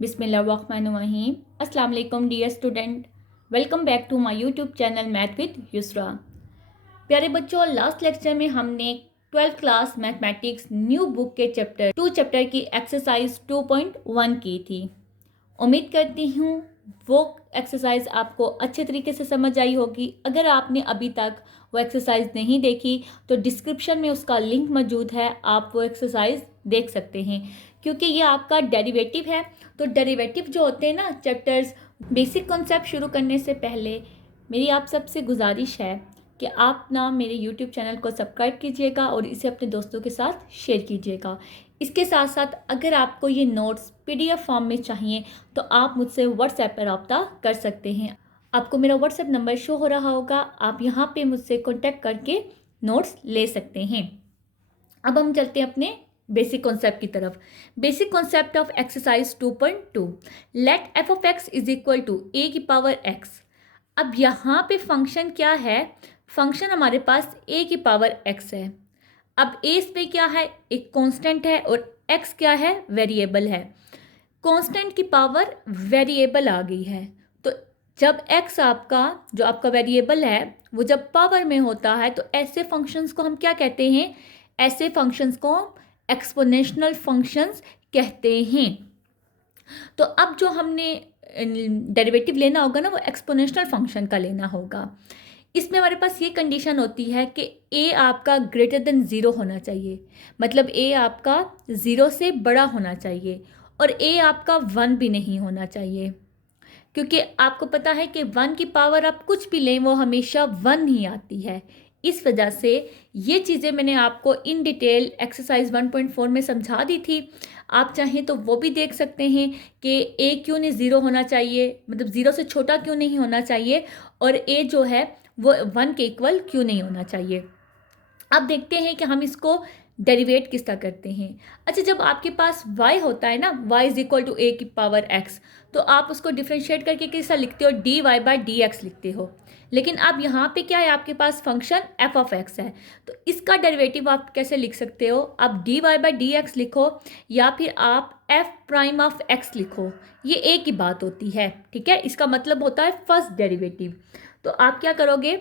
बिस्मिल्लाहिर्रहमानिर्रहीम। अस्सलाम वालेकुम dear student, welcome back to my YouTube channel math with Yusra. प्यारे बच्चों, लास्ट लेक्चर में हमने 12th class mathematics new book के चैप्टर की एक्सरसाइज 2.1 की थी। उम्मीद करती हूँ वो एक्सरसाइज आपको अच्छे तरीके से समझ आई होगी। अगर आपने अभी तक वो एक्सरसाइज नहीं देखी तो डिस्क्रिप्शन में उसका लिंक मौजूद है, आप वो एक्सरसाइज देख सकते हैं। क्योंकि ये आपका डेरिवेटिव है, तो डेरिवेटिव जो होते हैं ना चैप्टर्स, बेसिक कॉन्सेप्ट शुरू करने से पहले मेरी आप सबसे गुजारिश है कि आप ना मेरे यूट्यूब चैनल को सब्सक्राइब कीजिएगा और इसे अपने दोस्तों के साथ शेयर कीजिएगा। इसके साथ साथ अगर आपको ये नोट्स पीडीएफ फॉर्म में चाहिए तो आप मुझसे व्हाट्सएप पर रब्ता कर सकते हैं। आपको मेरा व्हाट्सएप नंबर शो हो रहा होगा, आप यहाँ पे मुझसे कॉन्टेक्ट करके नोट्स ले सकते हैं। अब हम चलते हैं अपने बेसिक कॉन्सेप्ट की तरफ। Basic concept of exercise 2.2, let F of x is equal to a की पावर एक्स। अब यहाँ पे फंक्शन क्या है? फंक्शन हमारे पास ए की पावर एक्स है। अब ए इस पे क्या है? एक कांस्टेंट है और एक्स क्या है? वेरिएबल है। कांस्टेंट की पावर वेरिएबल आ गई है, तो जब एक्स आपका जो आपका वेरिएबल है वो जब पावर में होता है तो ऐसे फंक्शंस को हम क्या कहते हैं? ऐसे फंक्शंस को एक्सपोनेंशियल फंक्शंस कहते हैं। तो अब जो हमने डेरिवेटिव लेना होगा ना, वो एक्सपोनेंशियल फंक्शन का लेना होगा। इसमें हमारे पास ये कंडीशन होती है कि ए आपका ग्रेटर देन ज़ीरो होना चाहिए, मतलब ए आपका ज़ीरो से बड़ा होना चाहिए, और ए आपका वन भी नहीं होना चाहिए। क्योंकि आपको पता है कि वन की पावर आप कुछ भी लें वो हमेशा वन ही आती है। इस वजह से ये चीज़ें मैंने आपको इन डिटेल एक्सरसाइज 1.4 में समझा दी थी। आप चाहें तो वो भी देख सकते हैं कि ए क्यों नहीं ज़ीरो होना चाहिए, मतलब ज़ीरो से छोटा क्यों नहीं होना चाहिए, और ए जो है वो वन के इक्वल क्यों नहीं होना चाहिए। अब देखते हैं कि हम इसको डेरिवेट किस तरह करते हैं। अच्छा, जब आपके पास y होता है ना, y is equal to a की पावर x, तो आप उसको डिफ्रेंशिएट करके किस तरह लिखते हो? dy बाई डी एक्स लिखते हो। लेकिन अब यहाँ पे क्या है? आपके पास फंक्शन f ऑफ x है, तो इसका डेरिवेटिव आप कैसे लिख सकते हो? आप dy बाई डी एक्स लिखो या फिर आप f प्राइम ऑफ x लिखो, ये एक ही बात होती है, ठीक है। इसका मतलब होता है फर्स्ट डेरिवेटिव। तो आप क्या करोगे?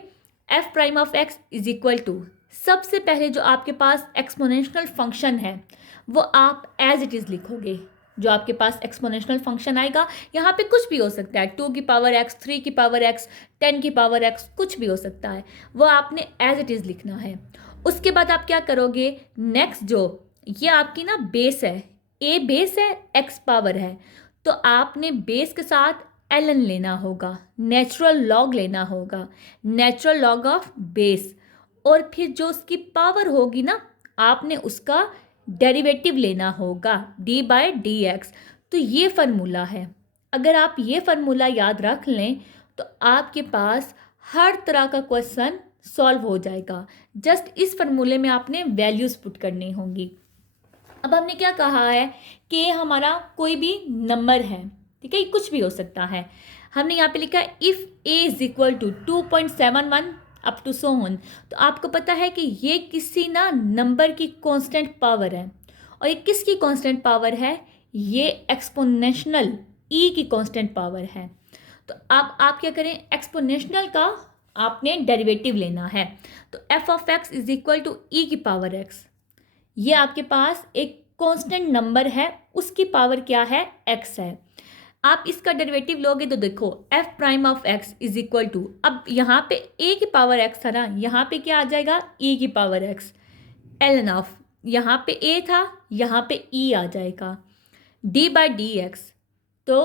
f prime of x is equal to, सबसे पहले जो आपके पास एक्सपोनेंशियल फंक्शन है वो आप एज इट इज़ लिखोगे। जो आपके पास एक्सपोनेंशियल फंक्शन आएगा, यहाँ पे कुछ भी हो सकता है, 2 की पावर x, 3 की पावर x, 10 की पावर x, कुछ भी हो सकता है, वो आपने एज इट इज़ लिखना है। उसके बाद आप क्या करोगे? नेक्स्ट जो ये आपकी ना बेस है, a बेस है, x पावर है, तो आपने बेस के साथ ln लेना होगा, नेचुरल लॉग लेना होगा, नेचुरल लॉग ऑफ बेस, और फिर जो उसकी पावर होगी ना, आपने उसका डेरिवेटिव लेना होगा, डी बाय डी एक्स। तो ये फार्मूला है। अगर आप ये फार्मूला याद रख लें तो आपके पास हर तरह का क्वेश्चन सॉल्व हो जाएगा। जस्ट इस फार्मूले में आपने वैल्यूज पुट करनी होंगी। अब हमने क्या कहा है कि हमारा कोई भी नंबर है, ठीक है, कुछ भी हो सकता है। हमने यहाँ पे लिखा है if A is equal to 2.71 up to so on. तो आपको पता है कि ये किसी ना नंबर की कांस्टेंट पावर है, और ये किसकी कांस्टेंट पावर है? ये एक्सपोनेंशियल ई की कांस्टेंट पावर है। तो अब आप क्या करें? एक्सपोनेंशियल का आपने डेरिवेटिव लेना है। तो f of x is equal to e की पावर एक्स। ये आपके पास एक कांस्टेंट नंबर है, उसकी पावर क्या है? एक्स है। आप इसका डेरिवेटिव लोगे तो देखो f prime of x is equal to, अब यहाँ पे a की पावर x था ना, यहाँ पे क्या आ जाएगा? e की पावर x, ln ऑफ, यहाँ पे a था, यहाँ पे e आ जाएगा, d बाई डी एक्स। तो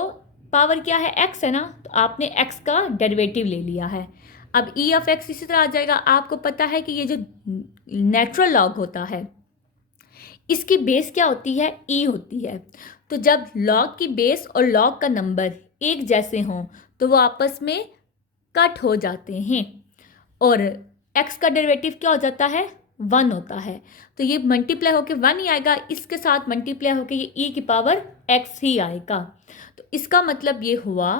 पावर क्या है? x है ना, तो आपने x का डेरिवेटिव ले लिया है। अब e ऑफ x इसी तरह आ जाएगा। आपको पता है कि ये जो नेचुरल लॉग होता है इसकी बेस क्या होती है? e होती है। तो जब लॉग की बेस और लॉग का नंबर एक जैसे हों तो वो आपस में कट हो जाते हैं, और x का डेरिवेटिव क्या हो जाता है? 1 होता है। तो ये मल्टीप्लाई होकर 1 ही आएगा, इसके साथ मल्टीप्लाई होकर ये e की पावर x ही आएगा। तो इसका मतलब ये हुआ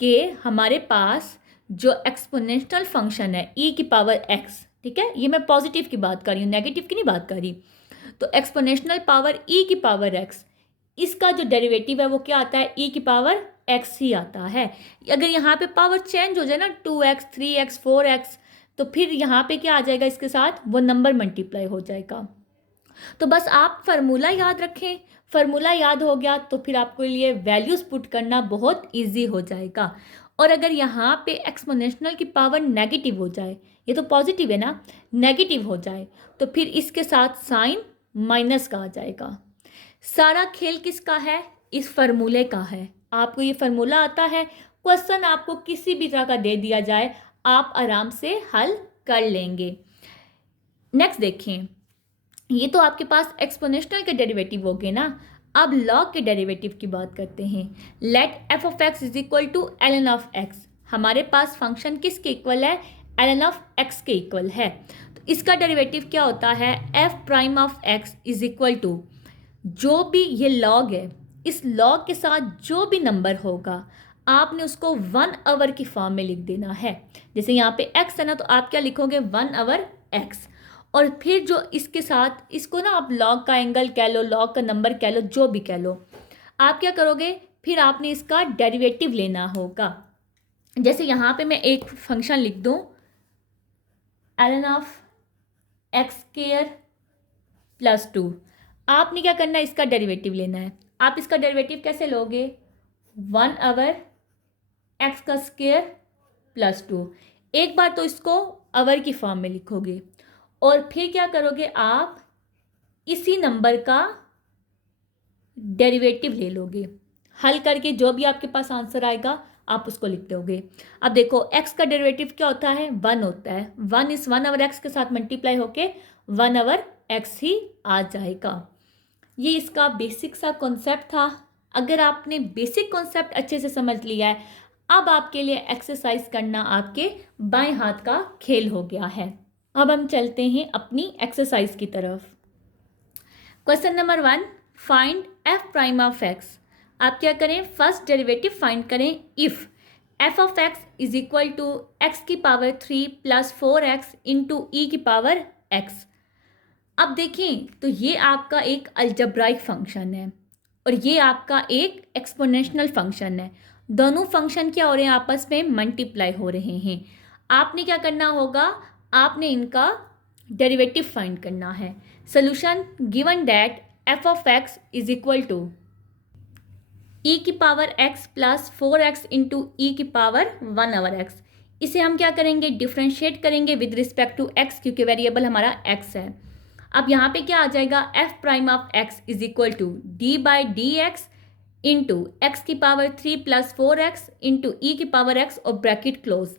कि हमारे पास जो एक्सपोनेंशियल फंक्शन है e की पावर x, ठीक है, ये मैं पॉजिटिव की बात कर रही हूँ, नेगेटिव की नहीं बात कर रही। तो एक्सपोनेंशियल पावर e की पावर x, इसका जो डेरिवेटिव है वो क्या आता है, e की पावर x ही आता है। अगर यहाँ पे पावर चेंज हो जाए ना 2x 3x 4x, तो फिर यहाँ पे क्या आ जाएगा, इसके साथ वो नंबर मल्टीप्लाई हो जाएगा। तो बस आप फार्मूला याद रखें, फार्मूला याद हो गया तो फिर आपके लिए वैल्यूज़ पुट करना बहुत इजी हो जाएगा। और अगर यहाँ पे एक्सपोनेंशियल की पावर नेगेटिव हो जाए, ये तो पॉजिटिव है ना, नेगेटिव हो जाए तो फिर इसके साथ साइन माइनस का आ जाएगा। सारा खेल किसका है, इस फार्मूले का है। आपको ये फार्मूला आता है, क्वेश्चन आपको किसी भी तरह का दे दिया जाए आप आराम से हल कर लेंगे। नेक्स्ट देखें, ये तो आपके पास एक्सपोनेंशियल के डेरिवेटिव हो गए ना। अब लॉग के डेरिवेटिव की बात करते हैं। Let F of x is equal to L of X. हमारे पास फंक्शन किसके इक्वल है, एल ऑफ एक्स के इक्वल है। तो इसका डेरिवेटिव क्या होता है, F prime of x is equal to, जो भी ये लॉग है, इस लॉग के साथ जो भी नंबर होगा आपने उसको 1 की फॉर्म में लिख देना है। जैसे यहाँ पे x है ना, तो आप क्या लिखोगे 1 x, और फिर जो इसके साथ इसको ना आप लॉग का एंगल कह लो, लॉग का नंबर कह लो, जो भी कह लो, आप क्या करोगे, फिर आपने इसका डेरिवेटिव लेना होगा। जैसे यहाँ पे मैं एक फंक्शन लिख दूँ ln of x square plus 2, आपने क्या करना है, इसका डेरिवेटिव लेना है। आप इसका डेरिवेटिव कैसे लोगे, 1 एक्स का स्क्वायर प्लस 2। एक बार तो इसको आवर की फॉर्म में लिखोगे और फिर क्या करोगे, आप इसी नंबर का डेरिवेटिव ले लोगे। हल करके जो भी आपके पास आंसर आएगा आप उसको लिख दोगे। अब देखो x का डेरिवेटिव क्या होता है, 1 होता है। 1 इस 1 x के साथ मल्टीप्लाई होके 1 x ही आ जाएगा। ये इसका बेसिक सा कॉन्सेप्ट था। अगर आपने बेसिक कॉन्सेप्ट अच्छे से समझ लिया है, अब आपके लिए एक्सरसाइज करना आपके बाएं हाथ का खेल हो गया है। अब हम चलते हैं अपनी एक्सरसाइज की तरफ। Question number 1, find f prime of x. आप क्या करें, फर्स्ट डेरिवेटिव फाइंड करें if f of x is equal to x की power 3 plus 4x into e की पावर x। अब देखें तो ये आपका एक अलजब्राइक फंक्शन है और ये आपका एक एक्सपोनेंशियल फंक्शन है। दोनों फंक्शन क्या हो रहे हैं, आपस में मल्टीप्लाई हो रहे हैं। आपने क्या करना होगा, आपने इनका डेरिवेटिव फाइंड करना है। Solution given that f of x is equal to e की power x plus 4x into e की पावर 1/x। इसे हम क्या करेंगे, डिफ्रेंशिएट करेंगे विद रिस्पेक्ट टू x, क्योंकि वेरिएबल हमारा x है। अब यहाँ पे क्या आ जाएगा, f prime of x is equal to d by d x into x की power 3 plus 4x into e की पावर x और ब्रैकेट क्लोज।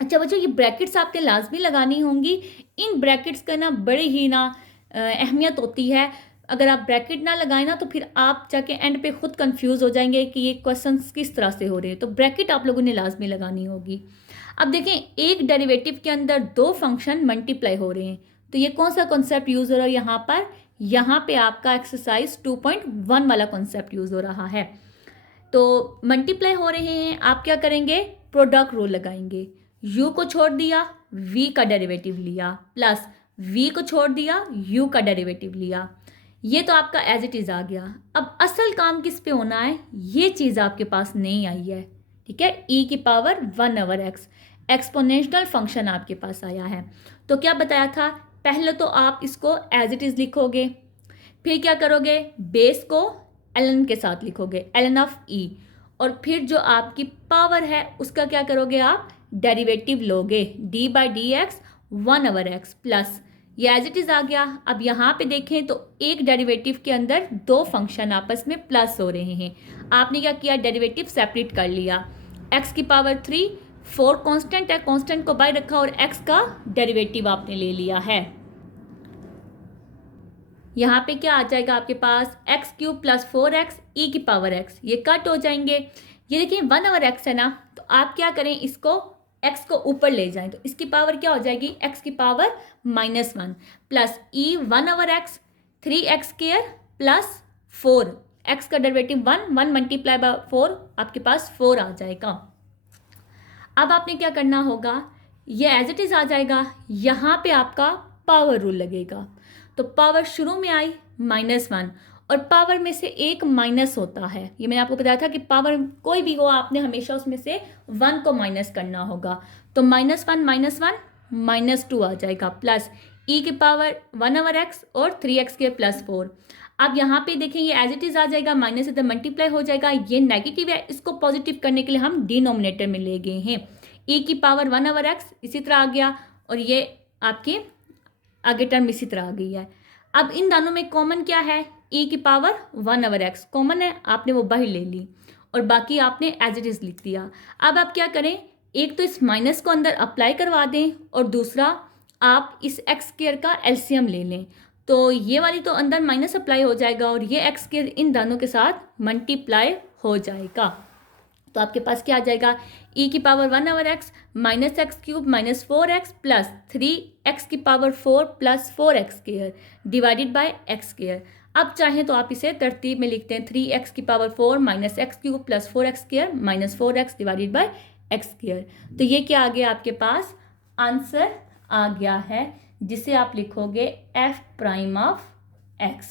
अच्छा बच्चों, ये ब्रैकेट्स आपके लाजमी लगानी होंगी। इन ब्रैकेट्स का ना बड़ी ही ना अहमियत होती है। अगर आप ब्रैकेट ना लगाएं ना तो फिर आप जाके एंड पे खुद कंफ्यूज हो जाएंगे कि ये क्वेश्चंस किस तरह से हो रहे हैं। तो ब्रैकेट आप लोगों ने लाजमी लगानी होगी। अब देखें, एक डेरिवेटिव के अंदर 2 फंक्शन मल्टीप्लाई हो रहे हैं, तो ये कौन सा कॉन्सेप्ट यूज़ हो रहा है यहाँ पर, यहाँ पे आपका एक्सरसाइज 2.1 वाला कॉन्सेप्ट यूज़ हो रहा है। तो मल्टीप्लाई हो रहे हैं, आप क्या करेंगे, प्रोडक्ट रूल लगाएंगे। u को छोड़ दिया, v का डेरिवेटिव लिया, प्लस v को छोड़ दिया, u का डेरिवेटिव लिया। ये तो आपका एज इट इज़ आ गया। अब असल काम किस पे होना है, ये चीज़ आपके पास नहीं आई है, ठीक है। e की पावर 1/x एक्सपोनेंशियल फंक्शन आपके पास आया है। तो क्या बताया था, पहले तो आप इसको एज इट इज़ लिखोगे, फिर क्या करोगे, बेस को ln के साथ लिखोगे, ln ऑफ e, और फिर जो आपकी पावर है उसका क्या करोगे, आप डेरिवेटिव लोगे, d by d x 1/x plus ये एज इट इज़ आ गया। अब यहाँ पे देखें तो एक डेरिवेटिव के अंदर 2 फंक्शन आपस में प्लस हो रहे हैं। आपने क्या किया, डेरिवेटिव सेपरेट कर लिया। x की पावर 3, 4 कांस्टेंट है, कांस्टेंट को बाहर रखा और x का डेरिवेटिव आपने ले लिया है। यहाँ पे क्या आ जाएगा आपके पास, x³ प्लस 4x e की पावर x, ये कट हो जाएंगे। ये देखिए 1/x है ना, तो आप क्या करें, इसको x को ऊपर ले जाएं तो इसकी पावर क्या हो जाएगी, x की power -1 plus e 1/x 3x² plus 4, x का डेरिवेटिव 1 मल्टीप्लाई बाय 4, आपके पास 4 आ जाएगा। अब आपने क्या करना होगा, ये एज इट इज़ आ जाएगा। यहाँ पे आपका पावर रूल लगेगा, तो पावर शुरू में आई -1 और पावर में से एक माइनस होता है। ये मैंने आपको बताया था कि पावर कोई भी हो आपने हमेशा उसमें से 1 को माइनस करना होगा। तो -1 -2 आ जाएगा, प्लस e की पावर 1/x और 3x²+4। अब यहाँ पे देखें ये एज इट इज़ आ जाएगा, माइनस इधर मल्टीप्लाई हो जाएगा, ये नेगेटिव है, इसको पॉजिटिव करने के लिए हम डिनोमिनेटर में ले गए हैं। e की पावर 1/x इसी तरह आ गया, और ये आपकी आगे टर्म इसी तरह आ गई है। अब इन दोनों में कॉमन क्या है, e की पावर 1/x कॉमन है, आपने वो बाहर ले ली और बाकी आपने एज इट इज़ लिख दिया। अब आप क्या करें, एक तो इस माइनस को अंदर अप्लाई करवा दें और दूसरा आप इस x² का एलसीएम ले लें। तो ये वाली तो अंदर माइनस अप्लाई हो जाएगा और ये x² इन दोनों के साथ मल्टीप्लाई हो जाएगा। तो आपके पास क्या आ जाएगा, e की power 1/x -x³ -4x plus 3x की power 4 plus 4x² divided by x²। अब चाहें तो आप इसे तरतीब में लिखते हैं, 3x की power 4 -x³ plus 4x² -4x divided by x²। तो ये क्या आ गया, आपके पास आंसर आ गया है, जिसे आप लिखोगे f'(x).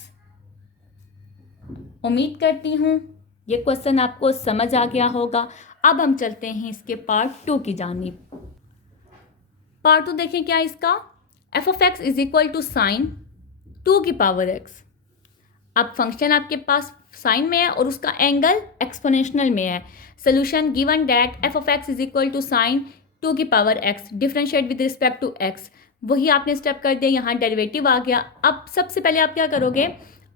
उम्मीद करती हूँ ये क्वेश्चन आपको समझ आ गया होगा। अब हम चलते हैं इसके पार्ट 2 की जानिब। पार्ट 2 देखें क्या है इसका, f(x) is equal to sine 2 की पावर x। अब फंक्शन आपके पास साइन में है और उसका एंगल एक्सपोनेंशियल में है। Solution given that f(x) is equal to sine 2 की power x, differentiate with respect to x। वही आपने स्टेप कर दिया, यहाँ डेरिवेटिव आ गया। अब सबसे पहले आप क्या करोगे,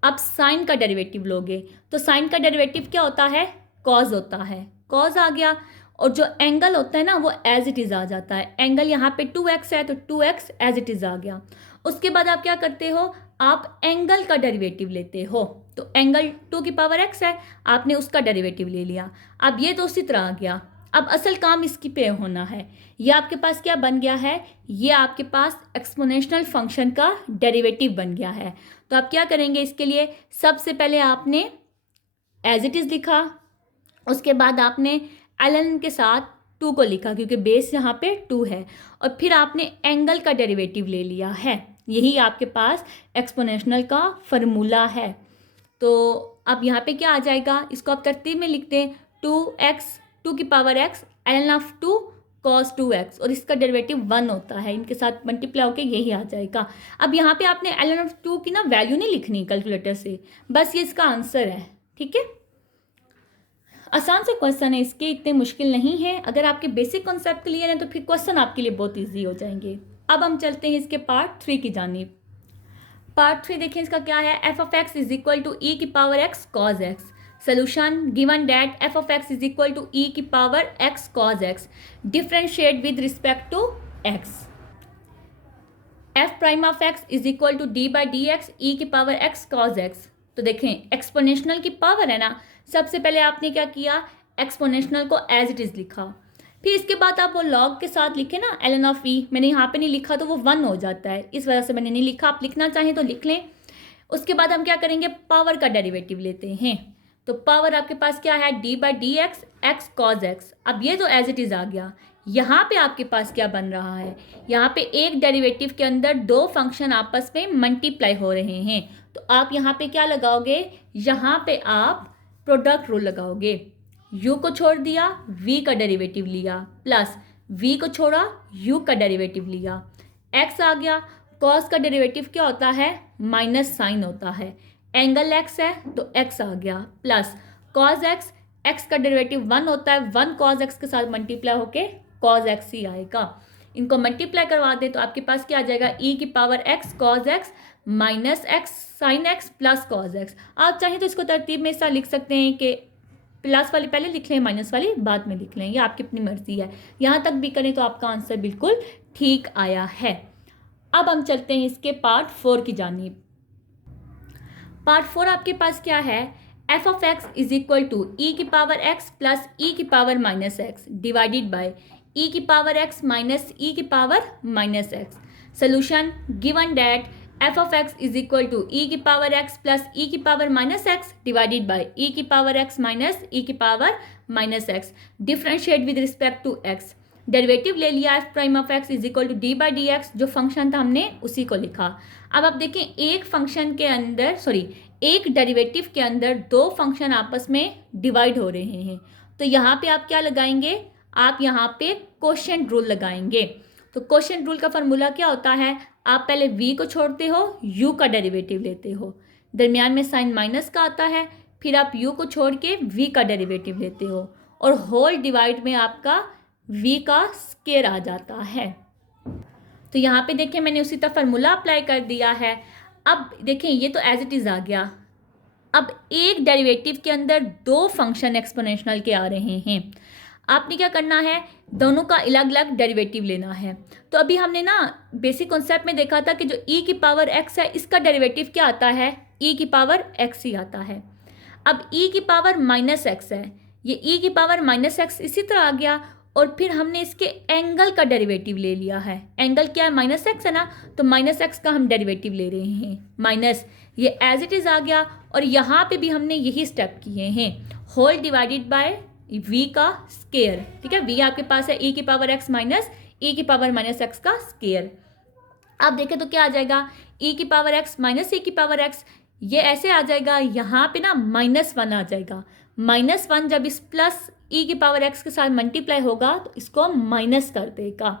आप साइन का डेरिवेटिव लोगे। तो साइन का डेरिवेटिव क्या होता है, कॉज होता है, कॉज आ गया, और जो एंगल होता है ना वो एज इट इज़ आ जाता है। एंगल यहाँ पे 2x है तो 2x एज इट इज़ आ गया। उसके बाद आप क्या करते हो, आप एंगल का डेरिवेटिव लेते हो। तो एंगल 2 की पावर x है, आपने उसका डेरिवेटिव ले लिया। अब ये तो उसी तरह आ गया। अब असल काम इसकी पे होना है। ये आपके पास क्या बन गया है, ये आपके पास एक्सपोनेंशियल फंक्शन का डेरिवेटिव बन गया है। तो आप क्या करेंगे, इसके लिए सबसे पहले आपने एज इट इज़ लिखा, उसके बाद आपने ln के साथ 2 को लिखा क्योंकि बेस यहाँ पे 2 है, और फिर आपने एंगल का डेरिवेटिव ले लिया है। यही आपके पास एक्सपोनेंशियल का फॉर्मूला है। तो अब यहाँ पे क्या आ जाएगा, इसको आप तरतीब में लिखते हैं, 2x 2 की power x ln of 2 cos 2x, और इसका डेरिवेटिव 1 होता है, इनके साथ मल्टीप्लाई होकर यही आ जाएगा। अब यहाँ पे आपने ln ऑफ 2 की ना वैल्यू नहीं लिखनी कैलकुलेटर से, बस ये इसका आंसर है। ठीक है, आसान से क्वेश्चन है, इसके इतने मुश्किल नहीं है। अगर आपके बेसिक कॉन्सेप्ट क्लियर है तो फिर क्वेश्चन आपके लिए बहुत ईजी हो जाएंगे। अब हम चलते हैं इसके पार्ट 3 की जानिब। पार्ट 3 देखें, इसका क्या है, f(x) is equal to e की power x cos x। Solution given that f(x) is equal to e की power x cos x, differentiate with respect to x। f'(x) is equal to d/dx e की power x cos x। तो देखें exponential की power है ना, सबसे पहले आपने क्या किया, एक्सपोनेंशियल को एज इट इज़ लिखा, फिर इसके बाद आप वो लॉग के साथ लिखे ना ln ऑफ e। मैंने यहाँ पे नहीं लिखा तो वो 1 हो जाता है, इस वजह से मैंने नहीं लिखा, आप लिखना चाहें तो लिख लें। उसके बाद हम क्या करेंगे, पावर का डेरिवेटिव लेते हैं। तो पावर आपके पास क्या है, d/dx x cos x। अब ये तो एज इट इज़ आ गया। यहाँ पे आपके पास क्या बन रहा है, यहाँ पे एक डेरिवेटिव के अंदर 2 फंक्शन आपस में मल्टीप्लाई हो रहे हैं। तो आप यहाँ पे क्या लगाओगे, यहाँ पे आप प्रोडक्ट रूल लगाओगे। u को छोड़ दिया, v का डेरिवेटिव लिया, प्लस v को छोड़ा, u का डेरिवेटिव लिया, x आ गया। cos का डेरिवेटिव क्या होता है, माइनस साइन होता है, एंगल x है तो x आ गया, प्लस cos x, x का डेरिवेटिव 1 होता है, 1 cos x के साथ मल्टीप्लाई होके cos x ही आएगा। इनको मल्टीप्लाई करवा दे तो आपके पास क्या आ जाएगा, e की power x cos x minus x sin x plus cos x। आप चाहें तो इसको तरतीब में ऐसा लिख सकते हैं कि प्लस वाली पहले लिख लें, माइनस वाली बाद में लिख लें, ये आपकी अपनी मर्जी है। यहाँ तक भी करें तो आपका आंसर बिल्कुल ठीक आया है। अब हम चलते हैं इसके पार्ट 4 की जानिब। पार्ट 4 आपके पास क्या है, f(x) is equal to e की पावर x प्लस e की power minus x divided by e की पावर x माइनस e की power minus x। Solution given that f(x) is equal to e की power x plus e की power minus x divided by e की power x minus e की power minus x, differentiate with respect to x। Derivative ले लिया f'(x) is equal to d/dx, जो function था हमने उसी को लिखा। अब आप देखें एक फंक्शन के अंदर एक डेरिवेटिव के अंदर दो फंक्शन आपस में डिवाइड हो रहे हैं, तो यहाँ पे आप क्या लगाएंगे, आप यहाँ पे कोशेंट रूल लगाएंगे। तो कोशेंट रूल का फॉर्मूला क्या होता है, आप पहले v को छोड़ते हो, u का डेरिवेटिव लेते हो, दरमियान में साइन माइनस का आता है, फिर आप u को छोड़ के v का डेरिवेटिव लेते हो और होल डिवाइड में आपका v का स्क्वायर आ जाता है। तो यहाँ पे देखिए मैंने उसी तरह फार्मूला अप्लाई कर दिया है। अब देखें ये तो एज इट इज़ आ गया। अब एक डेरिवेटिव के अंदर दो फंक्शन एक्सपोनेंशियल के आ रहे हैं, आपने क्या करना है, दोनों का अलग अलग डेरिवेटिव लेना है। तो अभी हमने ना बेसिक कॉन्सेप्ट में देखा था कि जो e की पावर x है इसका डेरिवेटिव क्या आता है, e की पावर x ही आता है। अब e की पावर माइनस एक्स है, ये e की पावर माइनस एक्स इसी तरह आ गया और फिर हमने इसके एंगल का डेरिवेटिव ले लिया है। एंगल क्या है, माइनस एक्स है ना, तो माइनस एक्स का हम डेरिवेटिव ले रहे हैं माइनस, ये एज इट इज़ आ गया। और यहाँ पे भी हमने यही स्टेप किए हैं, होल डिवाइडेड बाय v का स्क्वायर। ठीक है, v आपके पास है e की पावर x माइनस e की पावर माइनस एक्स का स्क्वायर। अब देखें तो क्या आ जाएगा, e की पावर x माइनस e की पावर x, ये ऐसे आ जाएगा, यहाँ पे ना -1 आ जाएगा। -1 जब इस प्लस e की पावर x के साथ मल्टीप्लाई होगा तो इसको माइनस कर देगा,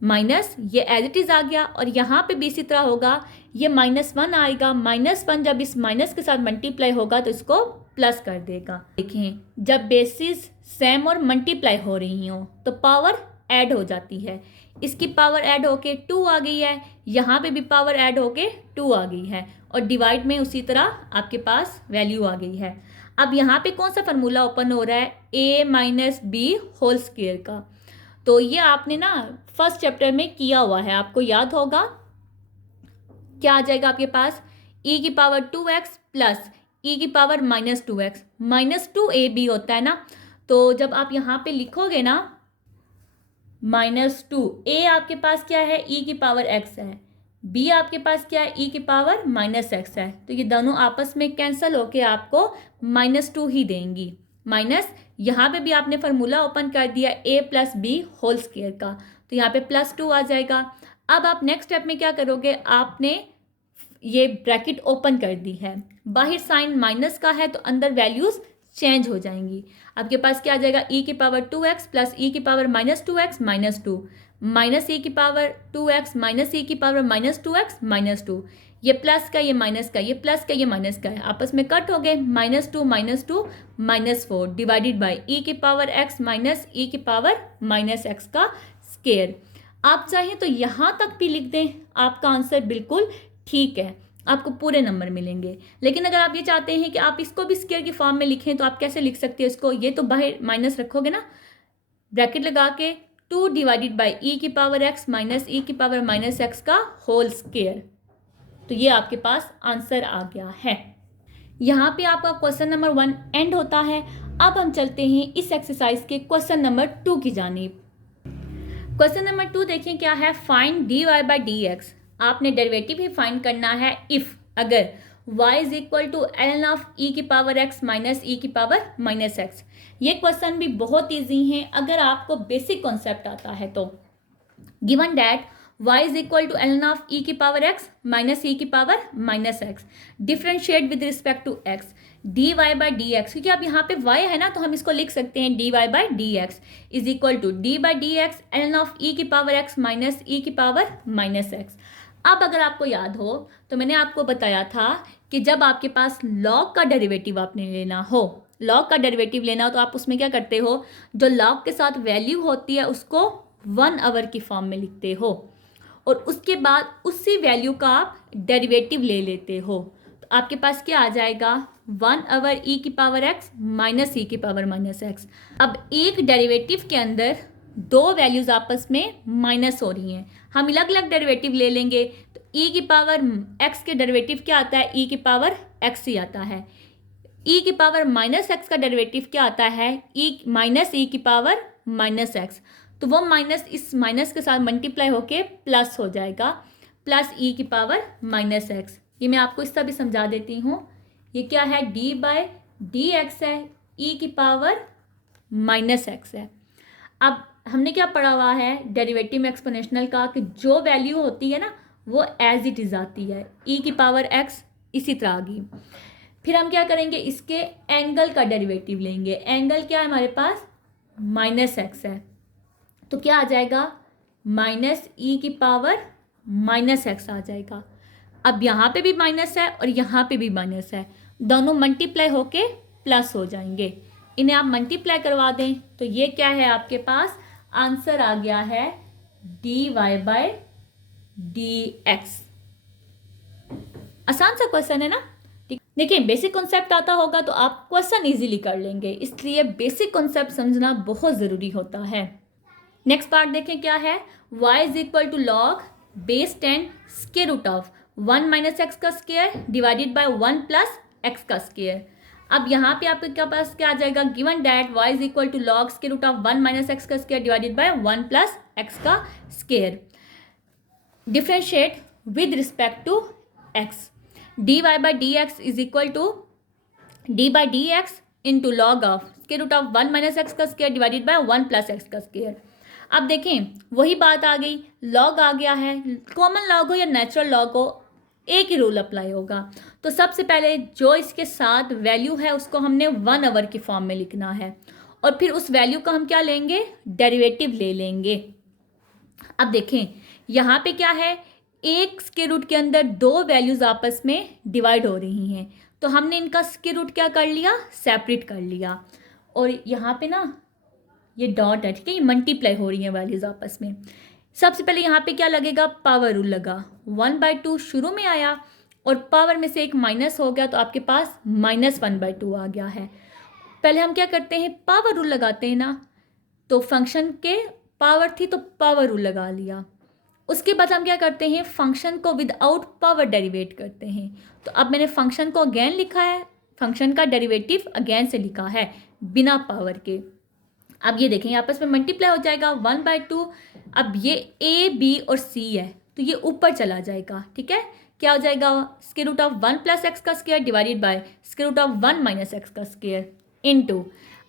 माइनस, ये एज इट इज़ आ गया। और यहाँ पे भी इसी तरह होगा, ये -1 आएगा, -1 जब इस माइनस के साथ मल्टीप्लाई होगा तो इसको प्लस कर देगा। देखें जब बेसिस सेम और मल्टीप्लाई हो रही हो तो पावर ऐड हो जाती है, इसकी पावर ऐड होके 2 आ गई है, यहाँ पे भी पावर ऐड होके 2 आ गई है और डिवाइड में उसी तरह आपके पास वैल्यू आ गई है। अब यहाँ पे कौन सा फार्मूला ओपन हो रहा है, a minus b whole square का। तो ये आपने ना फर्स्ट चैप्टर में किया हुआ है, आपको याद होगा। क्या आ जाएगा आपके पास, e की पावर 2x प्लस e की पावर -2x, -2ab होता है ना। तो जब आप यहाँ पे लिखोगे ना -2, a आपके पास क्या है, e की पावर x है, b आपके पास क्या है, e की पावर -x है, तो ये दोनों आपस में कैंसिल होके आपको -2 ही देंगी। माइनस यहाँ पे भी आपने फार्मूला ओपन कर दिया a plus b whole square का, तो यहाँ पे +2 आ जाएगा। अब आप नेक्स्ट स्टेप में क्या करोगे, आपने ये ब्रैकेट ओपन कर दी है, बाहर साइन माइनस का है तो अंदर वैल्यूज चेंज हो जाएंगी। आपके पास क्या आ जाएगा, e की पावर 2x प्लस e की पावर -2x -2, माइनस e की पावर 2x माइनस e की पावर -2x -2, ये प्लस का ये माइनस का, ये प्लस का ये माइनस का है, आपस में कट हो गए, -2 -4 डिवाइडेड बाय e की पावर x माइनस e की पावर -x का स्क्वायर। आप चाहें तो यहाँ तक भी लिख दें, आपका आंसर बिल्कुल ठीक है, आपको पूरे नंबर मिलेंगे। लेकिन अगर आप ये चाहते हैं कि आप इसको भी स्क्वायर की फॉर्म में लिखें तो आप कैसे लिख सकते हैं इसको, ये तो बाहर माइनस रखोगे ना, ब्रैकेट लगा के 2 डिवाइडेड बाई e की पावर x माइनस e की पावर -x का होल स्क्वायर, तो ये आपके पास आंसर आ गया है। यहाँ पे आपका क्वेश्चन नंबर 1 एंड होता है। अब हम चलते हैं इस एक्सरसाइज के क्वेश्चन नंबर 2 की जानिब। क्वेश्चन नंबर 2 देखें क्या है, फाइंड dy बाई dx। आपने डेरिवेटिव ही फाइंड करना है इफ अगर y is equal to ln of e की पावर x माइनस e की पावर -x। ये क्वेश्चन भी बहुत ईजी है अगर आपको बेसिक कॉन्सेप्ट आता है तो। Given that y is equal to ln of e की पावर x माइनस e की power -x, differentiate with respect to x, dy by dx, क्योंकि अब यहाँ पे y है ना तो हम इसको लिख सकते हैं dy by dx is equal to d by dx ln of e की पावर x माइनस e की पावर -x। अब अगर आपको याद हो तो मैंने आपको बताया था कि जब आपके पास लॉग का डेरिवेटिव आपने लेना हो, लॉग का डेरिवेटिव लेना हो तो आप उसमें क्या करते हो, जो लॉग के साथ वैल्यू होती है उसको 1 आवर की फॉर्म में लिखते हो और उसके बाद उसी वैल्यू का आप डेरिवेटिव ले लेते हो। तो आपके पास क्या आ जाएगा, 1 आवर e की पावर x माइनस e की पावर -x। अब एक डेरिवेटिव के अंदर दो वैल्यूज आपस में माइनस हो रही हैं, हम अलग अलग डेरिवेटिव ले लेंगे तो e की पावर x के डेरिवेटिव क्या आता है, e की पावर x ही आता है। e की पावर -x का डेरिवेटिव क्या आता है, माइनस e की पावर -x, तो वो माइनस इस माइनस के साथ मल्टीप्लाई होके प्लस हो जाएगा, प्लस e की पावर -x। ये मैं आपको इस तरह भी समझा देती हूँ, ये क्या है, d बाई dx है, e की पावर -x है। अब हमने क्या पढ़ा हुआ है डेरिवेटिव में एक्सपोनेंशियल का कि जो वैल्यू होती है ना वो एज इट इज़ आती है, e की पावर x इसी तरह आ गई। फिर हम क्या करेंगे, इसके एंगल का डेरिवेटिव लेंगे। एंगल क्या है हमारे पास, -x है, तो क्या आ जाएगा, -e⁻−x आ जाएगा। अब यहाँ पे भी माइनस है और यहाँ पे भी माइनस है, दोनों मल्टीप्लाई होके प्लस हो जाएंगे। इन्हें आप मल्टीप्लाई करवा दें तो ये क्या है, आपके पास आंसर आ गया है dy/dx। आसान सा क्वेश्चन है ना। देखिए बेसिक कॉन्सेप्ट आता होगा तो आप क्वेश्चन इजीली कर लेंगे, इसलिए बेसिक कॉन्सेप्ट समझना बहुत ज़रूरी होता है। नेक्स्ट पार्ट देखें क्या है, y = log base 10 square root of 1 - x का स्क्वायर डिवाइडेड बाय 1 + x का स्क्वायर। अब यहाँ पे आपके पास क्या आ जाएगा, given that y = log square root of 1 - x का स्क्वायर डिवाइडेड बाय 1 + x का square. Differentiate with respect to x। dy/dx is equal to d/dx into log of square root of 1 - x का स्क्वायर डिवाइडेड बाय 1 + x का square. अब देखें वही बात आ गई, log आ गया है, कॉमन लॉग हो या नेचुरल लॉग हो, एक ही रूल अप्लाई होगा। तो सबसे पहले जो इसके साथ वैल्यू है उसको हमने 1/, की फॉर्म में लिखना है, और फिर उस वैल्यू का हम क्या लेंगे, डेरिवेटिव ले लेंगे। अब देखें यहाँ पे क्या है, एक स्क्वायर रूट के अंदर दो वैल्यूज आपस में डिवाइड हो रही हैं, तो हमने इनका स्क्वायर रूट क्या कर लिया, सेपरेट कर लिया। और यहाँ पे ना ये डॉट है, ठीक है, ये मल्टीप्लाई हो रही हैं वैल्यूज आपस में। सबसे पहले यहाँ पे क्या लगेगा, पावर रूल लगा, 1/2 शुरू में आया और पावर में से एक माइनस हो गया तो आपके पास -1/2 आ गया है। पहले हम क्या करते हैं, पावर रूल लगाते हैं ना, तो फंक्शन के पावर थी तो पावर रूल लगा लिया। उसके बाद हम क्या करते हैं, फंक्शन को विदाउट पावर डेरिवेट करते हैं। तो अब मैंने फंक्शन को अगेन लिखा है, फंक्शन का डेरिवेटिव अगेन से लिखा है बिना पावर के। अब ये देखें आपस में मल्टीप्लाई हो जाएगा 1/2। अब ये a, b और c है तो ये ऊपर चला जाएगा, ठीक है, क्या हो जाएगा, स्क्वायर रूट ऑफ 1 + x का square divided by square root of 1 - x का स्क्वायर इनटू।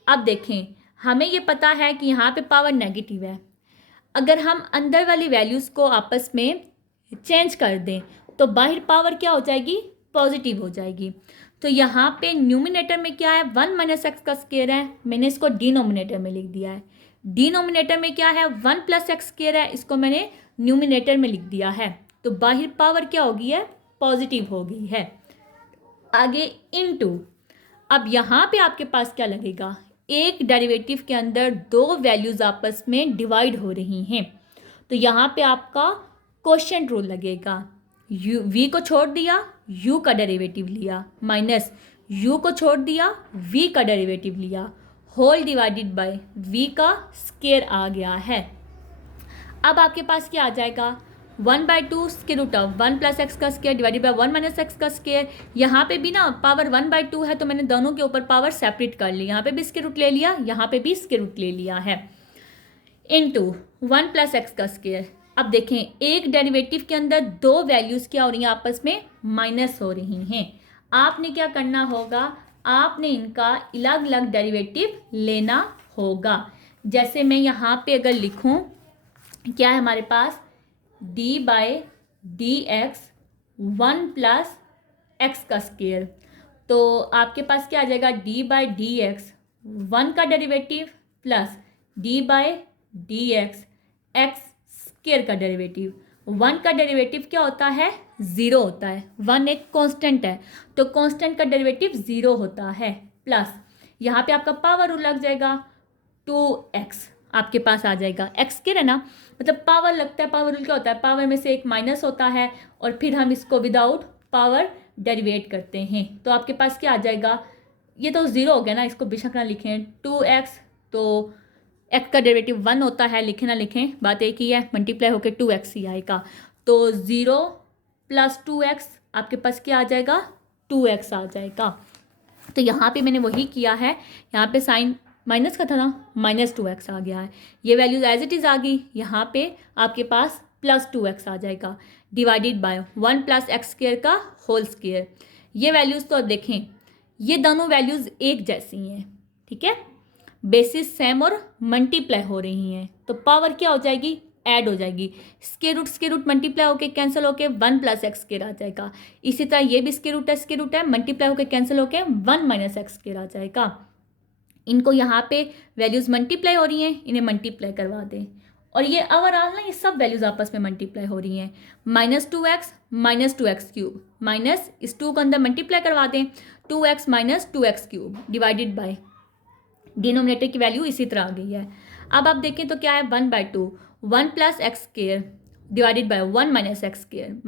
अब देखें हमें ये पता है कि यहाँ पे पावर नेगेटिव है, अगर हम अंदर वाली वैल्यूज़ को आपस में चेंज कर दें तो बाहर पावर क्या हो जाएगी, पॉजिटिव हो जाएगी। तो यहाँ पे न्यूमिनेटर में क्या है, 1 - x का स्क्वायर है, मैंने इसको डिनोमिनेटर में लिख दिया है। डिनोमिनेटर में क्या है, 1 + x स्क्वायर है, इसको मैंने न्यूमिनेटर में लिख दिया है। तो बाहर पावर क्या हो गई है, पॉजिटिव हो गई है। आगे इनटू, अब यहाँ पे आपके पास क्या लगेगा, एक डेरिवेटिव के अंदर दो वैल्यूज आपस में डिवाइड हो रही हैं, तो यहाँ पे आपका क्वोशिएंट रूल लगेगा। v को छोड़ दिया, u का डेरिवेटिव लिया, माइनस u को छोड़ दिया, v का डेरिवेटिव लिया, होल डिवाइडेड बाय v का स्क्वायर आ गया है। अब आपके पास क्या आ जाएगा, 1/2 स्क्वायर रूट ऑफ 1 + x का स्क्वायर डिवाइडेड बाय 1 - x का स्क्वायर। यहाँ पे भी ना पावर 1/2 है तो मैंने दोनों के ऊपर पावर सेपरेट कर ली, यहाँ पे भी स्क्वायर रूट ले लिया, यहाँ पे भी स्क्वायर रूट ले लिया है, इनटू 1 + x का स्क्वायर। अब देखें एक डेरिवेटिव के अंदर दो वैल्यूज़ क्या हो रही हैं, आपस में माइनस हो रही हैं। आपने क्या करना होगा, आपने इनका अलग अलग डेरिवेटिव लेना होगा। जैसे मैं यहाँ पे अगर लिखूँ, क्या है हमारे पास, d/dx 1 + x का स्क्वायर, तो आपके पास क्या आ जाएगा, d/dx 1 का derivative plus d/dx x square का डेरिवेटिव। 1 का डेरिवेटिव क्या होता है, 0 होता है, 1 एक कांस्टेंट है तो कांस्टेंट का डेरिवेटिव 0 होता है, प्लस यहाँ पे आपका पावर रूल लग जाएगा, 2x आपके पास आ जाएगा, x स्क्वायर है ना, मतलब पावर लगता है, पावर रूल क्या होता है, पावर में से एक माइनस होता है और फिर हम इसको विदाउट पावर डेरिवेट करते हैं, तो आपके पास क्या आ जाएगा, ये तो 0 हो गया ना, इसको बेशक ना लिखें, 2x, तो x का डेरिवेटिव 1 होता है, लिखें ना लिखें बात एक ही है, मल्टीप्लाई होकर 2x ही आएगा, तो 0 + 2x आपके पास क्या आ जाएगा, 2x आ जाएगा। तो यहाँ पे मैंने वही किया है, यहाँ पे साइन माइनस का था ना, -2x आ गया है, ये वैल्यूज एज इट इज़ आ गई, यहाँ पे आपके पास +2x आ जाएगा, डिवाइडेड बाय 1 + x स्क्वायर का होल स्क्वायर। ये वैल्यूज़ तो देखें ये दोनों वैल्यूज़ एक जैसी हैं, ठीक है, बेसिस सेम और मल्टीप्लाई हो रही हैं, तो पावर क्या हो जाएगी, ऐड हो जाएगी। स्क्वायर रूट मल्टीप्लाई होकर कैंसिल होकर 1 प्लस एक्स स्क्वायर आ जाएगा। इसी तरह ये भी स्क्वायर रूट है मल्टीप्लाई होकर कैंसिल होकर 1 माइनस एक्स स्क्वायर आ जाएगा। इनको यहाँ पे वैल्यूज़ मल्टीप्लाई हो रही हैं, इन्हें मल्टीप्लाई करवा दें और ये ओवरऑल ना ये सब वैल्यूज़ आपस में मल्टीप्लाई हो रही हैं। Minus two x cube minus इस 2 को अंदर मल्टीप्लाई करवा दें 2x minus 2x cube divided by denominator की वैल्यू इसी तरह आ गई है। अब आप देखें तो क्या है 1/2 1 plus x square divided by 1 minus x square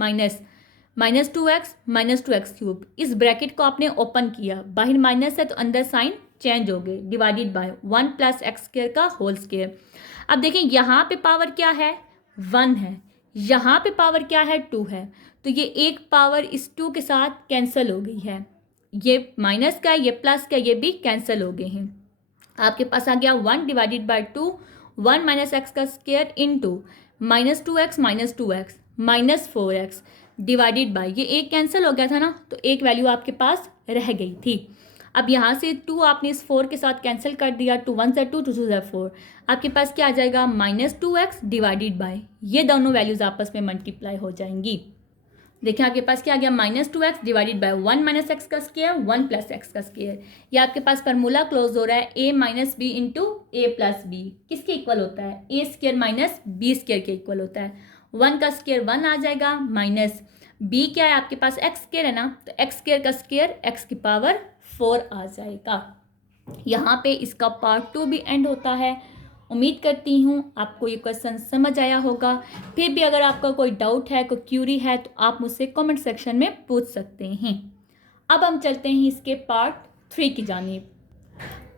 minus 2x cube. इस ब्रैकेट को आपने ओपन किया, बाहर माइनस है तो अंदर साइन चेंज हो गए divided by 1 plus x square का होल स्क्वायर। अब देखें यहाँ पे पावर क्या है 1 है, यहाँ पे पावर क्या है 2 है, तो ये एक पावर इस 2 के साथ कैंसिल हो गई है। ये माइनस का ये प्लस का ये भी कैंसिल हो गए हैं। आपके पास आ गया 1 डिवाइडेड बाय 2 1 माइनस एक्स का square into minus 2x minus 4x divided by ये एक कैंसिल हो गया था ना, तो एक वैल्यू आपके पास रह गई थी। अब यहाँ से 2 आपने इस 4 के साथ कैंसिल कर दिया, 2 1 से 2 2 2 से 4, आपके पास क्या आ जाएगा माइनस 2x डिवाइडेड बाय ये दोनों वैल्यूज़ आपस में मल्टीप्लाई हो जाएंगी। देखिए आपके पास क्या आ गया minus 2x divided by 1 minus x का स्क्वायर 1 प्लस एक्स का स्क्वायर। ये आपके पास फार्मूला क्लोज हो रहा है a minus b into a plus b किसके इक्वल होता है a square minus b square के इक्वल होता है। 1 का स्क्वायर 1 आ जाएगा माइनस b क्या है आपके पास एक्स स्क्वायर है ना, तो एक्स स्क्वायर का स्क्वायर एक्स की पावर 4 आ जाएगा। यहाँ पे इसका पार्ट 2 भी एंड होता है। उम्मीद करती हूँ आपको ये क्वेश्चन समझ आया होगा। फिर भी अगर आपका कोई डाउट है कोई क्यूरी है तो आप मुझसे कमेंट सेक्शन में पूछ सकते हैं। अब हम चलते हैं इसके पार्ट 3 की जानिब।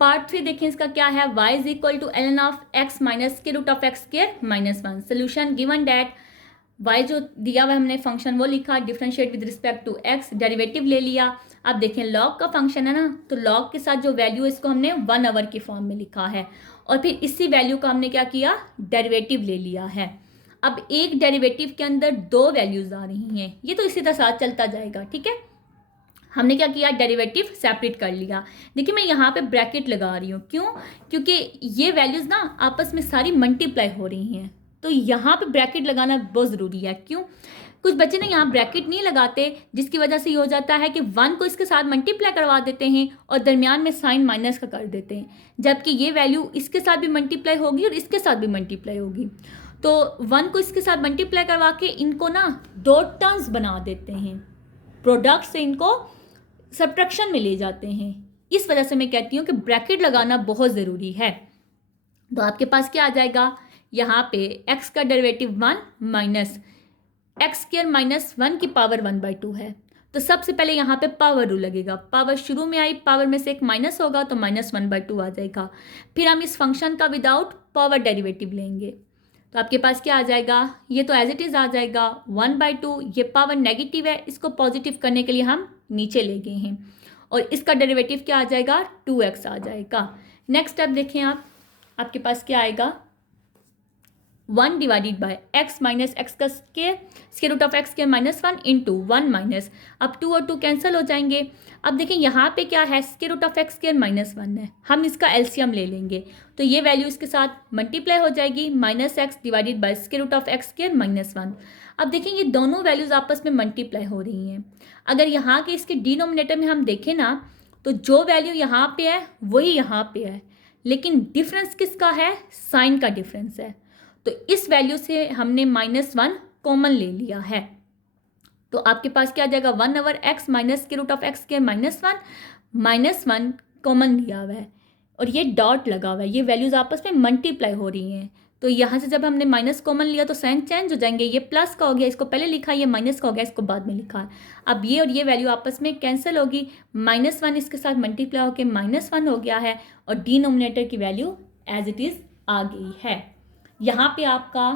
पार्ट 3 देखें इसका क्या है y is equal to ln of x minus square root of x square minus 1। Solution given that y जो दिया हुआ हमने फंक्शन वो लिखा, differentiate with respect to x, derivative ले लिया। अब देखें लॉग का फंक्शन है ना, तो लॉग के साथ जो वैल्यू है इसको हमने 1 आवर की फॉर्म में लिखा है और फिर इसी वैल्यू का हमने क्या किया डेरिवेटिव ले लिया है। अब एक डेरिवेटिव के अंदर 2 वैल्यूज आ रही हैं, ये तो इसी तरह साथ चलता जाएगा। ठीक है, हमने क्या किया डेरिवेटिव सेपरेट कर लिया। देखिए मैं यहाँ पे ब्रैकेट लगा रही हूँ, क्यों? क्योंकि ये वैल्यूज ना आपस में सारी मल्टीप्लाई हो रही हैं, तो यहाँ पे ब्रैकेट लगाना बहुत ज़रूरी है। क्यों? कुछ बच्चे ना यहाँ ब्रैकेट नहीं लगाते, जिसकी वजह से ये हो जाता है कि 1 को इसके साथ मल्टीप्लाई करवा देते हैं और दरमियान में साइन माइनस का कर देते हैं, जबकि ये वैल्यू इसके साथ भी मल्टीप्लाई होगी और इसके साथ भी मल्टीप्लाई होगी। तो 1 को इसके साथ मल्टीप्लाई करवा के इनको ना 2 टर्म्स बना देते हैं, प्रोडक्ट से इनको सब्ट्रैक्शन में ले जाते हैं। इस वजह से मैं कहती हूँ कि ब्रैकेट लगाना बहुत ज़रूरी है। तो आपके पास क्या आ जाएगा यहाँ पे x का derivative 1 minus x square minus 1 की पावर 1/2 है। तो सबसे पहले यहाँ पे पावर रूल लगेगा, पावर शुरू में आई, पावर में से एक माइनस होगा तो माइनस 1/2 आ जाएगा। फिर हम इस फंक्शन का विदाउट पावर डेरिवेटिव लेंगे, तो आपके पास क्या आ जाएगा, ये तो एज इट इज़ आ जाएगा 1/2। ये पावर नेगेटिव है, इसको पॉजिटिव करने के लिए हम नीचे ले गए हैं और इसका डेरिवेटिव क्या आ जाएगा 2x आ जाएगा। नेक्स्ट स्टेप देखें आप, आपके पास क्या आएगा 1 divided by x minus x का square root of x square minus 1 into 1 minus, अब 2 और 2 कैंसिल हो जाएंगे। अब देखें यहाँ पे क्या है square root of x square minus 1 है, हम इसका एलसीएम ले लेंगे तो ये वैल्यू इसके साथ मल्टीप्लाई हो जाएगी minus x divided by square root of x square minus 1। अब देखें ये दोनों वैल्यूज़ आपस में मल्टीप्लाई हो रही हैं। अगर यहाँ के इसके डिनोमिनेटर में हम देखें ना, तो जो वैल्यू यहाँ पे है वही यहाँ पे है, लेकिन डिफरेंस किसका है, साइन का डिफरेंस है। तो इस वैल्यू से हमने -1 कॉमन ले लिया है, तो आपके पास क्या आ जाएगा 1 over x minus square root of x square minus 1 common लिया हुआ है और ये डॉट लगा हुआ है, ये वैल्यूज़ आपस में मल्टीप्लाई हो रही हैं। तो यहाँ से जब हमने माइनस कॉमन लिया तो साइन चेंज हो जाएंगे, ये प्लस का हो गया, इसको पहले लिखा, ये माइनस का हो गया, इसको बाद में लिखा। अब ये और ये वैल्यू आपस में कैंसिल होगी, -1 इसके साथ मल्टीप्लाई होकर -1 हो गया है और डिनोमिनेटर की वैल्यू एज इट इज़ आ गई है। यहाँ पे आपका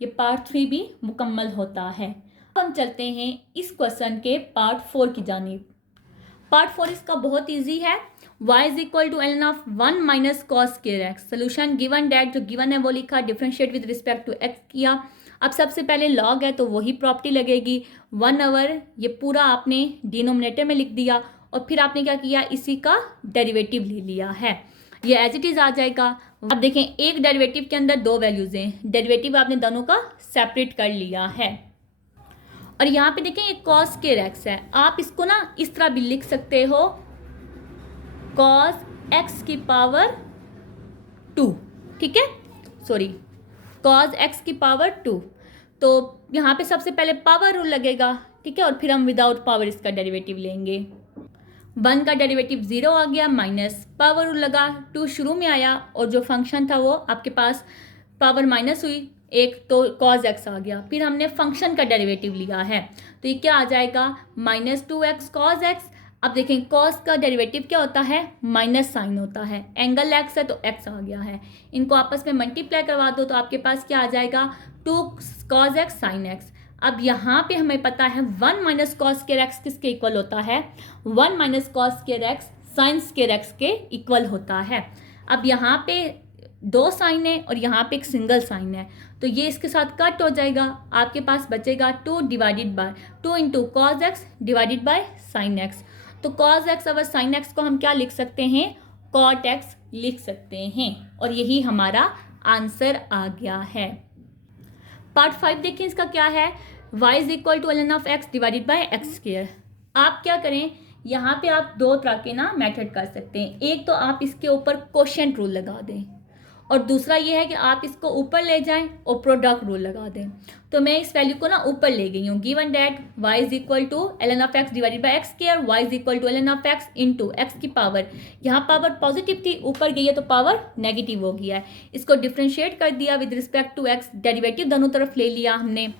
ये पार्ट 3 भी मुकम्मल होता है। अब हम चलते हैं इस क्वेश्चन के पार्ट 4 की जानिब। पार्ट 4 इसका बहुत इजी है, y is equal to ln of 1 minus cos square x. Solution given that, जो गिवन है वो लिखा, differentiate with respect to x किया। अब सबसे पहले लॉग है तो वही प्रॉपर्टी लगेगी, 1 ओवर ये पूरा आपने डिनोमिनेटर में लिख दिया और फिर आपने क्या किया, इसी का डेरिवेटिव ले लिया है। ये एज इट इज़ आ जाएगा अब देखें एक डेरिवेटिव के अंदर दो वैल्यूज हैं, डेरिवेटिव आपने दोनों का सेपरेट कर लिया है। और यहाँ पे देखें ये cos स्क्वायर x है, आप इसको ना इस तरह भी लिख सकते हो cos x की पावर 2, ठीक है, सॉरी cos x की पावर 2। तो यहाँ पे सबसे पहले पावर रूल लगेगा, ठीक है, और फिर हम विदाउट पावर इसका डेरिवेटिव लेंगे। 1 का डेरिवेटिव 0 आ गया, माइनस पावर रूल लगा, 2 शुरू में आया और जो फंक्शन था वो आपके पास पावर माइनस हुई एक, तो cos x आ गया। फिर हमने फंक्शन का डेरिवेटिव लिया है, तो ये क्या आ जाएगा -2x cos x। अब देखें cos का डेरिवेटिव क्या होता है, माइनस साइन होता है, एंगल x है तो x आ गया है, इनको आपस में मल्टीप्लाई करवा दो तो आपके पास क्या आ जाएगा 2 cos x sin x। अब यहाँ पे हमें पता है 1 माइनस cos स्क्वायर x किसके इक्वल होता है, 1 minus cos square x sin square x के इक्वल होता है। अब यहाँ पे दो साइन है और यहाँ पे एक सिंगल साइन है, तो ये इसके साथ कट हो जाएगा, आपके पास बचेगा 2 divided by 2 into cos x divided by sine x. तो cos x और sin x को हम क्या लिख सकते हैं, cot x लिख सकते हैं, और यही हमारा आंसर आ गया है। पार्ट 5 देखिए, इसका क्या है, y is equal to ln of x divided by x square. आप क्या करें, यहाँ पे आप दो तरह के ना मेथड कर सकते हैं, एक तो आप इसके ऊपर क्वोशिएंट रूल लगा दें, और दूसरा ये है कि आप इसको ऊपर ले जाएं और प्रोडक्ट रूल लगा दें। तो मैं इस वैल्यू को ना ऊपर ले गई हूँ, given that y is equal to ln of x divided by x square, y is equal to ln of x into x की पावर, यहाँ पावर पॉजिटिव थी ऊपर गई है तो पावर नेगेटिव हो गया है, इसको डिफ्रेंशिएट कर दिया with respect to x, derivative दोनों तरफ ले लिया हमने।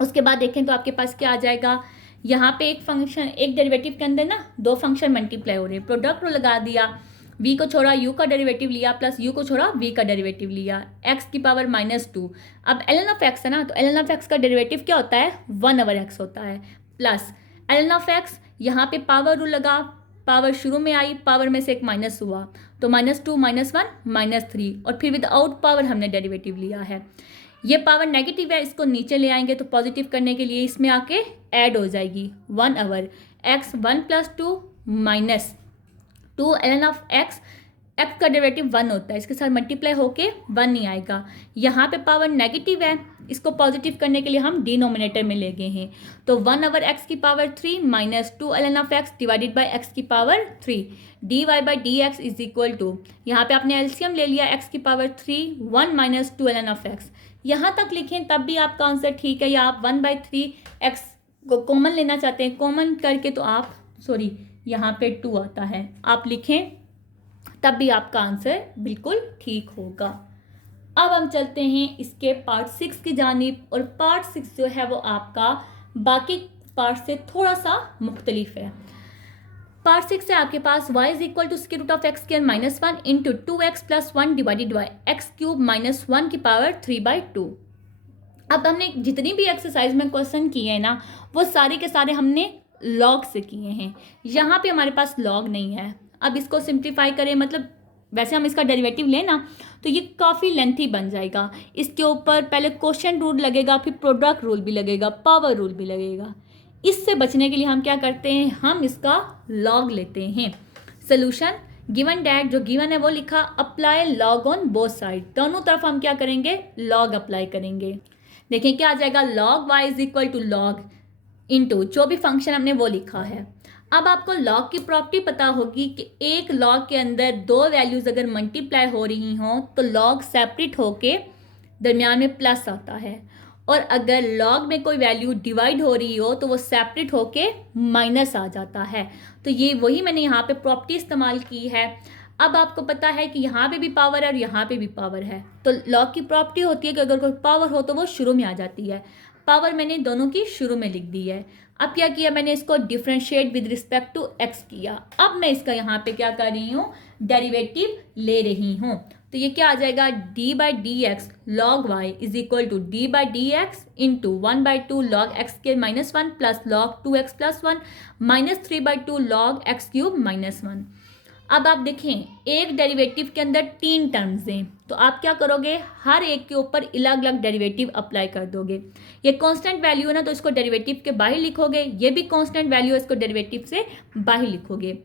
उसके बाद देखें तो आपके पास क्या आ जाएगा, यहाँ पे एक फंक्शन एक डेरिवेटिव के अंदर ना दो फंक्शन मल्टीप्लाई हो रहे हैं, प्रोडक्ट रूल लगा दिया, v को छोड़ा u का डेरिवेटिव लिया प्लस u को छोड़ा v का डेरिवेटिव लिया, x की पावर -2। अब ln ऑफ x है ना, तो ln ऑफ x का डेरिवेटिव क्या होता है, 1/x होता है, प्लस ln ऑफ x, यहाँ पे पावर रूल लगा, पावर शुरू में आई, पावर में से एक माइनस हुआ, तो -2 -1 -3, और फिर विदाउट पावर हमने डेरिवेटिव लिया है। ये पावर नेगेटिव है, इसको नीचे ले आएंगे तो पॉजिटिव करने के लिए इसमें आके ऐड हो जाएगी 1/x, 1 + 2 -2 ln of x, x का डेरिवेटिव 1 होता है, इसके साथ मल्टीप्लाई होके 1 नहीं आएगा, यहाँ पे पावर नेगेटिव है, इसको पॉजिटिव करने के लिए हम डिनोमिनेटर में ले गए हैं, तो 1/x की power 3 -2 ln of x divided by x की power 3, dy/dx is equal to, यहाँ पे आपने एलसीएम ले लिया x की पावर 3 1 -2 ln ऑफ x, यहाँ तक लिखें तब भी आपका आंसर ठीक है, या आप 1/3 x को कॉमन लेना चाहते हैं, कॉमन करके तो आप सॉरी यहाँ पे 2 आता है, आप लिखें तब भी आपका आंसर बिल्कुल ठीक होगा। अब हम चलते हैं इसके पार्ट 6 की जानिब, और पार्ट 6 जो है वो आपका बाकी पार्ट से थोड़ा सा मुख्तलिफ है। पार्ट 6 से आपके पास y is equal to square root of x square -1 into 2x + 1 divided by x cube -1 की पावर 3/2। अब हमने जितनी भी एक्सरसाइज में क्वेश्चन किए हैं ना, वो सारे के सारे हमने लॉग से किए हैं, यहाँ पे हमारे पास लॉग नहीं है। अब इसको सिंप्लीफाई करें, मतलब वैसे हम इसका डेरिवेटिव लें ना तो ये काफ़ी लेंथी बन जाएगा, इसके ऊपर पहले क्वोशिएंट रूल लगेगा, फिर प्रोडक्ट रूल भी लगेगा, पावर रूल भी लगेगा। इससे बचने के लिए हम क्या करते हैं, हम इसका लॉग लेते हैं। सोल्यूशन गिवन डैट, जो गिवन है वो लिखा, apply log on both side, दोनों तरफ हम क्या करेंगे, लॉग अप्लाई करेंगे। देखें क्या आ जाएगा, log y is equal to log into जो भी फंक्शन हमने वो लिखा है। अब आपको लॉग की प्रॉपर्टी पता होगी कि एक लॉग के अंदर दो वैल्यूज अगर मल्टीप्लाई हो रही हों तो लॉग सेपरेट होके दरमियान में प्लस आता है, और अगर लॉग में कोई वैल्यू डिवाइड हो रही हो तो वो सेपरेट होके माइनस आ जाता है। तो ये वही मैंने यहाँ पे प्रॉपर्टी इस्तेमाल की है। अब आपको पता है कि यहाँ पे भी पावर है और यहाँ पे भी पावर है, तो लॉग की प्रॉपर्टी होती है कि अगर कोई पावर हो तो वो शुरू में आ जाती है, पावर मैंने दोनों की शुरू में लिख दी है। अब क्या किया मैंने, इसको differentiate with respect to x किया। अब मैं इसका यहाँ पे क्या कर रही हूँ, डेरिवेटिव ले रही हूँ, तो ये क्या आ जाएगा, d/dx log y is equal to d/dx into 1/2 log x square -1 plus log 2x + 1 -3/2 log x cube -1। अब आप देखें एक डेरिवेटिव के अंदर 3 टर्म्स हैं, तो आप क्या करोगे, हर एक के ऊपर अलग अलग डेरिवेटिव अप्लाई कर दोगे। ये कांस्टेंट वैल्यू है ना, तो इसको डेरिवेटिव के बाहर लिखोगे, ये भी कांस्टेंट वैल्यू है, इसको डेरिवेटिव से बाहर लिखोगे।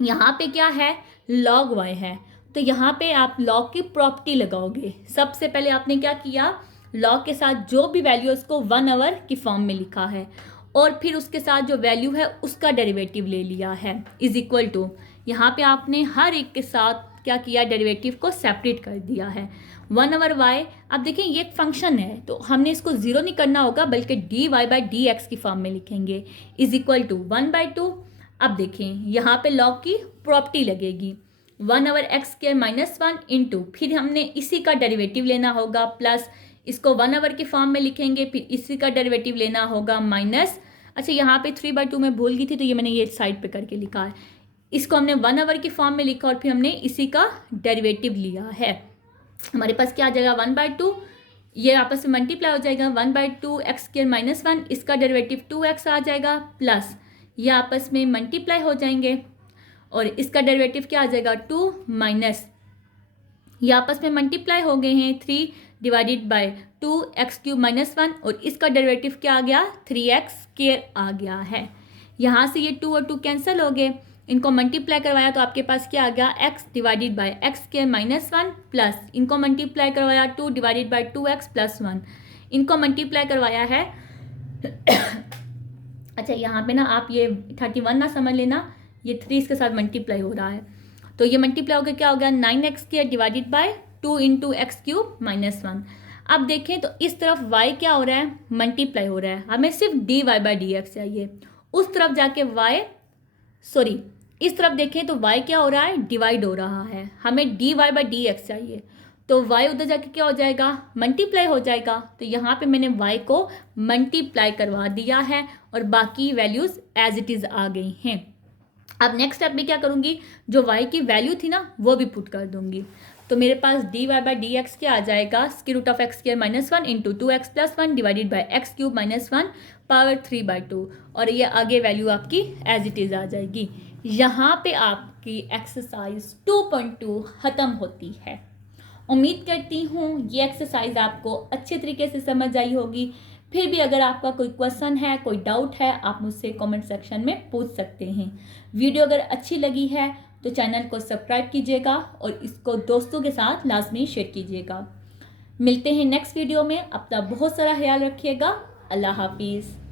यहाँ पे क्या है, log y है, तो यहाँ पे आप लॉग की प्रॉपर्टी लगाओगे। सबसे पहले आपने क्या किया, लॉग के साथ जो भी वैल्यू है उसको 1 आवर की फॉर्म में लिखा है और फिर उसके साथ जो वैल्यू है उसका डेरिवेटिव ले लिया है इज इक्वल टू, यहाँ पे आपने हर एक के साथ क्या किया, डेरिवेटिव को सेपरेट कर दिया है। 1 ओवर वाई, अब देखिए ये एक फंक्शन है तो हमने इसको जीरो नहीं करना होगा बल्कि d y by d x की फॉर्म में लिखेंगे इज इक्वल टू 1/2। अब देखें यहाँ पे लॉग की प्रॉपर्टी लगेगी 1 over x square minus 1 into, फिर हमने इसी का डेरिवेटिव लेना होगा प्लस इसको 1 ओवर के फॉर्म में लिखेंगे, फिर इसी का डेरिवेटिव लेना होगा माइनस, अच्छा यहाँ पे 3/2 में भूल गई थी तो ये मैंने ये साइड पे करके लिखा है, इसको हमने 1 ओवर की फॉर्म में लिखा और फिर हमने इसी का डेरिवेटिव लिया है। हमारे पास क्या आ जाएगा 1/2, ये आपस में मल्टीप्लाई हो जाएगा 1/2 एक्स स्क्वायर माइनस 1, इसका डेरिवेटिव 2x आ जाएगा प्लस ये आपस में मल्टीप्लाई हो जाएंगे और इसका डेरिवेटिव क्या आ जाएगा 2 माइनस ये आपस में मल्टीप्लाई हो गए हैं 3 डिवाइडेड बाय 2x³ माइनस 1 और इसका डेरिवेटिव क्या आ गया 3x² आ गया है। यहाँ से ये 2 और 2 कैंसिल हो गए, इनको मल्टीप्लाई करवाया तो आपके पास क्या आ गया x divided bye x² minus 1 plus इनको मल्टीप्लाई करवाया 2 डिवाइडेड बाय 2x प्लस 1, इनको मल्टीप्लाई करवाया है अच्छा यहाँ पे ना आप ये 31 ना समझ लेना, ये 3 इसके साथ मल्टीप्लाई हो रहा है तो ये मल्टीप्लाई होकर क्या हो गया 9x² divided by 2 into x³ minus 1। अब देखें तो इस तरफ y क्या हो रहा है, मल्टीप्लाई हो रहा है, हमें सिर्फ dy बाई डी एक्स चाहिए, उस तरफ जाके इस तरफ देखें तो y क्या हो रहा है, डिवाइड हो रहा है, हमें dy बाई डी एक्स चाहिए तो y उधर जाके क्या हो जाएगा, मल्टीप्लाई हो जाएगा, तो यहाँ पे मैंने y को मल्टीप्लाई करवा दिया है और बाकी वैल्यूज़ एज इट इज़ आ गई हैं। अब नेक्स्ट स्टेप में क्या करूँगी, जो y की वैल्यू थी ना वो भी पुट कर दूँगी, तो मेरे पास dy बाई डी एक्स क्या आ जाएगा, square root of x² minus 1 into 2x plus 1 divided by x³ minus 1 power 3/2 और ये आगे वैल्यू आपकी एज इट इज़ आ जाएगी। यहाँ पे आपकी एक्सरसाइज 2.2 ख़त्म होती है। उम्मीद करती हूँ ये एक्सरसाइज आपको अच्छे तरीके से समझ आई होगी। फिर भी अगर आपका कोई क्वेश्चन है, कोई डाउट है, आप मुझसे कमेंट सेक्शन में पूछ सकते हैं। वीडियो अगर अच्छी लगी है तो चैनल को सब्सक्राइब कीजिएगा और इसको दोस्तों के साथ लाजमी शेयर कीजिएगा। मिलते हैं नेक्स्ट वीडियो में, अपना बहुत सारा ख्याल रखिएगा। अल्लाह हाफिज़।